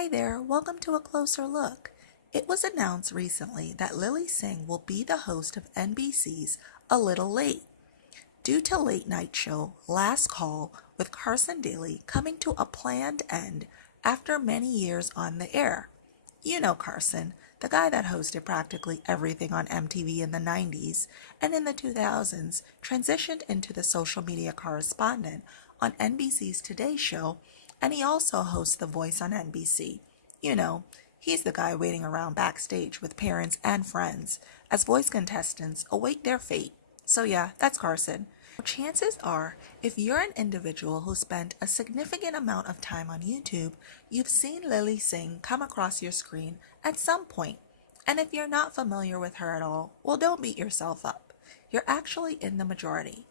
Hi there, welcome to a closer look. It was announced recently that Lilly Singh will be the host of NBC's A Little Late, due to late night show Last Call with Carson Daly coming to a planned end after many years on the air. You know Carson, the guy that hosted practically everything on MTV in the 90s and in the 2000s transitioned into the social media correspondent on NBC's Today Show, and he also hosts The Voice on NBC. You know, he's the guy waiting around backstage with parents and friends as voice contestants await their fate. So yeah, that's Carson. Chances are, if you're an individual who spent a significant amount of time on YouTube, you've seen Lilly Singh come across your screen at some point. And if you're not familiar with her at all, well, don't beat yourself up. You're actually in the majority.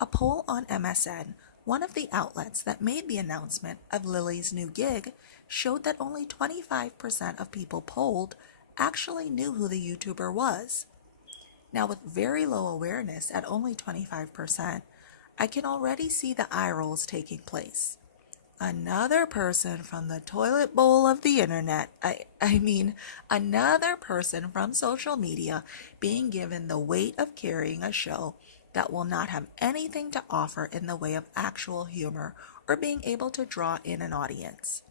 A poll on MSN, one of the outlets that made the announcement of Lilly's new gig, showed that only 25% of people polled actually knew who the YouTuber was. Now, with very low awareness at only 25%, I can already see the eye rolls taking place. Another person from the toilet bowl of the internet, another person from social media being given the weight of carrying a show that will not have anything to offer in the way of actual humor or being able to draw in an audience.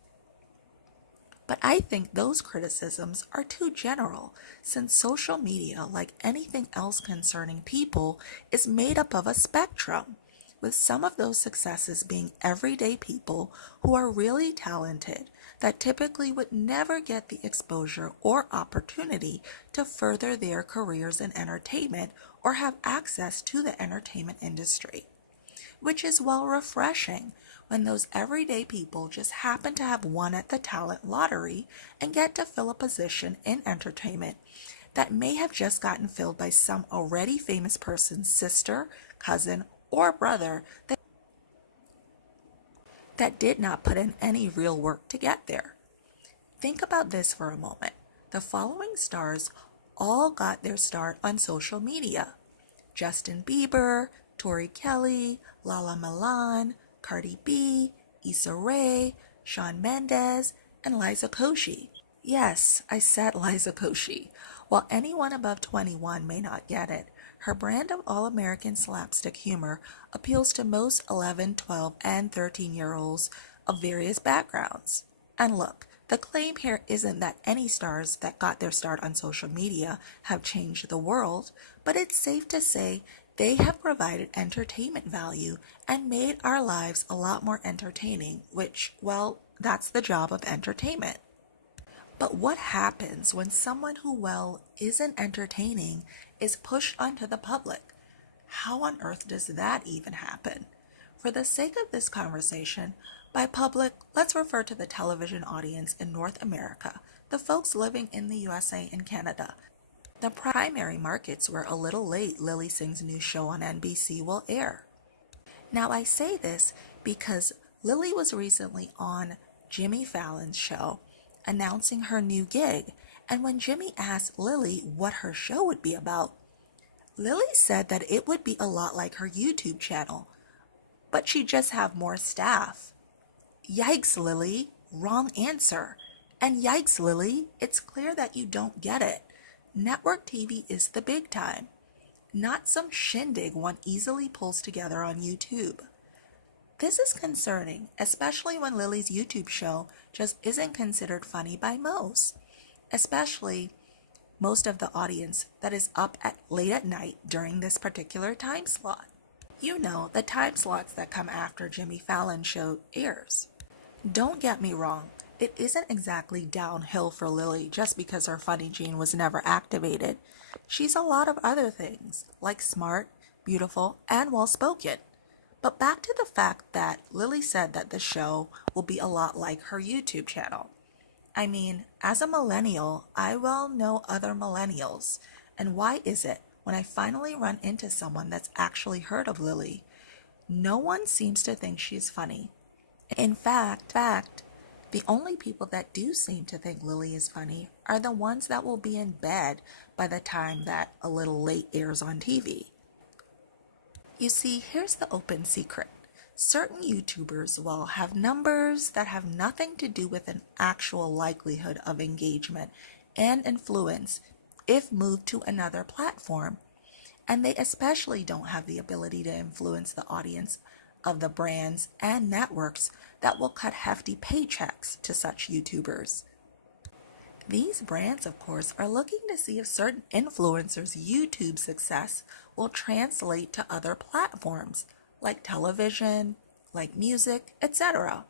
But I think those criticisms are too general, since social media, like anything else concerning people, is made up of a spectrum, with some of those successes being everyday people who are really talented that typically would never get the exposure or opportunity to further their careers in entertainment or have access to the entertainment industry, which is well refreshing when those everyday people just happen to have won at the talent lottery and get to fill a position in entertainment that may have just gotten filled by some already famous person's sister, cousin, or brother that did not put in any real work to get there. Think about this for a moment. The following stars all got their start on social media: Justin Bieber, Tori Kelly, Lala Milan, Cardi B, Issa Rae, Shawn Mendes, and Liza Koshy. Yes, I said Liza Koshy. While anyone above 21 may not get it, her brand of all-American slapstick humor appeals to most 11, 12, and 13-year-olds of various backgrounds. And look, the claim here isn't that any stars that got their start on social media have changed the world, but it's safe to say they have provided entertainment value and made our lives a lot more entertaining, which, well, that's the job of entertainment. But what happens when someone who, well, isn't entertaining is pushed onto the public? How on earth does that even happen? For the sake of this conversation, by public, let's refer to the television audience in North America, the folks living in the USA and Canada, the primary markets where A Little Late, Lilly Singh's new show on NBC, will air. Now, I say this because Lilly was recently on Jimmy Fallon's show announcing her new gig, and when Jimmy asked Lilly what her show would be about, Lilly said that it would be a lot like her YouTube channel, but she'd just have more staff. Yikes, Lilly, wrong answer. And yikes, Lilly, it's clear that you don't get it. Network TV is the big time, not some shindig one easily pulls together on YouTube. This is concerning, especially when Lilly's YouTube show just isn't considered funny by most, especially most of the audience that is up at late at night during this particular time slot. You know, the time slots that come after Jimmy Fallon's show airs. Don't get me wrong, it isn't exactly downhill for Lilly just because her funny gene was never activated. She's a lot of other things, like smart, beautiful, and well-spoken. But back to the fact that Lilly said that the show will be a lot like her YouTube channel. I mean, as a millennial, I well know other millennials. And why is it, when I finally run into someone that's actually heard of Lilly, no one seems to think she's funny? In fact, the only people that do seem to think Lilly is funny are the ones that will be in bed by the time that A Little Late airs on TV. You see, here's the open secret. Certain YouTubers will have numbers that have nothing to do with an actual likelihood of engagement and influence if moved to another platform, and they especially don't have the ability to influence the audience of the brands and networks that will cut hefty paychecks to such YouTubers. These brands, of course, are looking to see if certain influencers' YouTube success will translate to other platforms like television, like music, etc.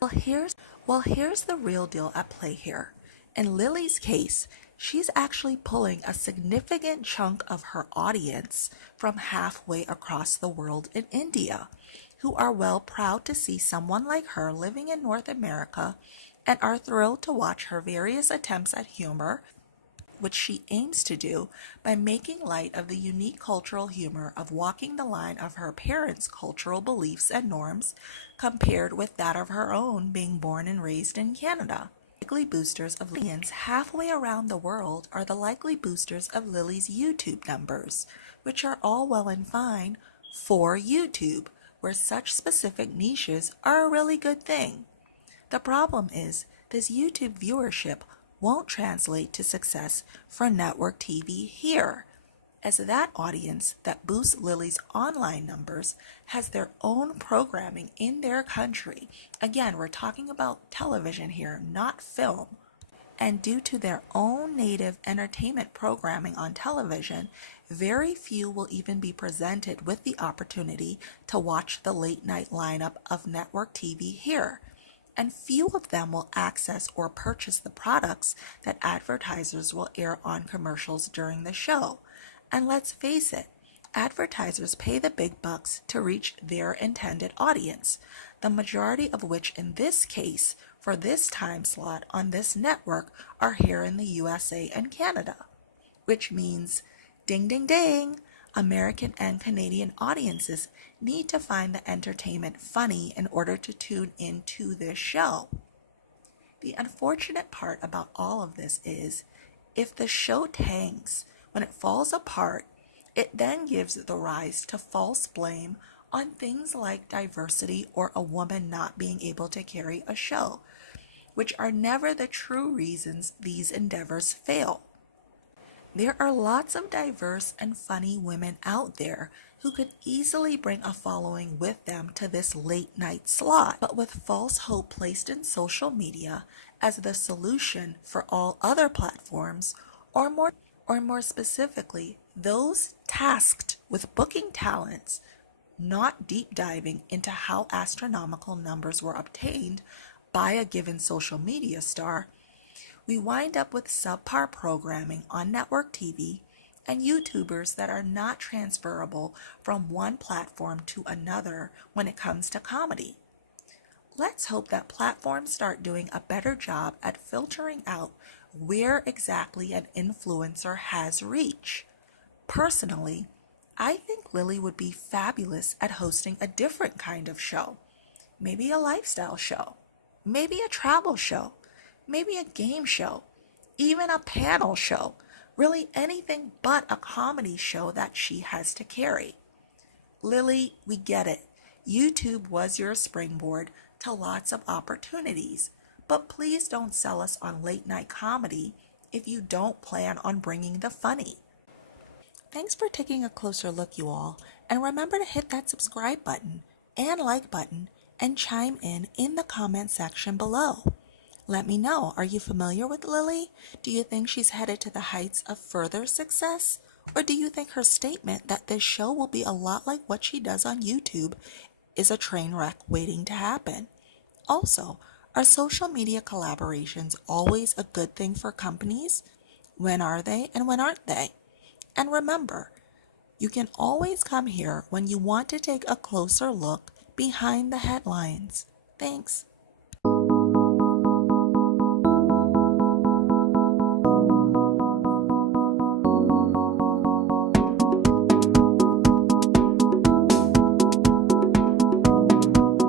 Well, here's the real deal at play here. In Lily's case, she's actually pulling a significant chunk of her audience from halfway across the world in India, who are well proud to see someone like her living in North America and are thrilled to watch her various attempts at humor, which she aims to do by making light of the unique cultural humor of walking the line of her parents' cultural beliefs and norms compared with that of her own being born and raised in Canada. Likely boosters of millions halfway around the world are the likely boosters of Lily's YouTube numbers, which are all well and fine for YouTube, where such specific niches are a really good thing. The problem is, this YouTube viewership won't translate to success for network TV here, as that audience that boosts Lily's online numbers has their own programming in their country. Again, we're talking about television here, not film. And due to their own native entertainment programming on television, very few will even be presented with the opportunity to watch the late night lineup of network TV here, and few of them will access or purchase the products that advertisers will air on commercials during the show. And let's face it, advertisers pay the big bucks to reach their intended audience, the majority of which in this case, for this time slot on this network, are here in the USA and Canada. Which means, ding ding ding, American and Canadian audiences need to find the entertainment funny in order to tune into this show. The unfortunate part about all of this is, if the show tanks, when it falls apart, it then gives the rise to false blame on things like diversity or a woman not being able to carry a show, which are never the true reasons these endeavors fail. There are lots of diverse and funny women out there who could easily bring a following with them to this late night slot, but with false hope placed in social media as the solution for all other platforms, or more specifically, those tasked with booking talents, not deep diving into how astronomical numbers were obtained by a given social media star, we wind up with subpar programming on network TV and YouTubers that are not transferable from one platform to another when it comes to comedy. Let's hope that platforms start doing a better job at filtering out where exactly an influencer has reach. Personally, I think Lily would be fabulous at hosting a different kind of show. Maybe a lifestyle show, maybe a travel show, maybe a game show, even a panel show, really anything but a comedy show that she has to carry. Lily, we get it. YouTube was your springboard to lots of opportunities, but please don't sell us on late night comedy if you don't plan on bringing the funny. Thanks for taking a closer look, you all, and remember to hit that subscribe button and like button and chime in the comment section below. Let me know, are you familiar with Lily? Do you think she's headed to the heights of further success? Or do you think her statement that this show will be a lot like what she does on YouTube is a train wreck waiting to happen? Also, are social media collaborations always a good thing for companies? When are they and when aren't they? And remember, you can always come here when you want to take a closer look behind the headlines. Thanks.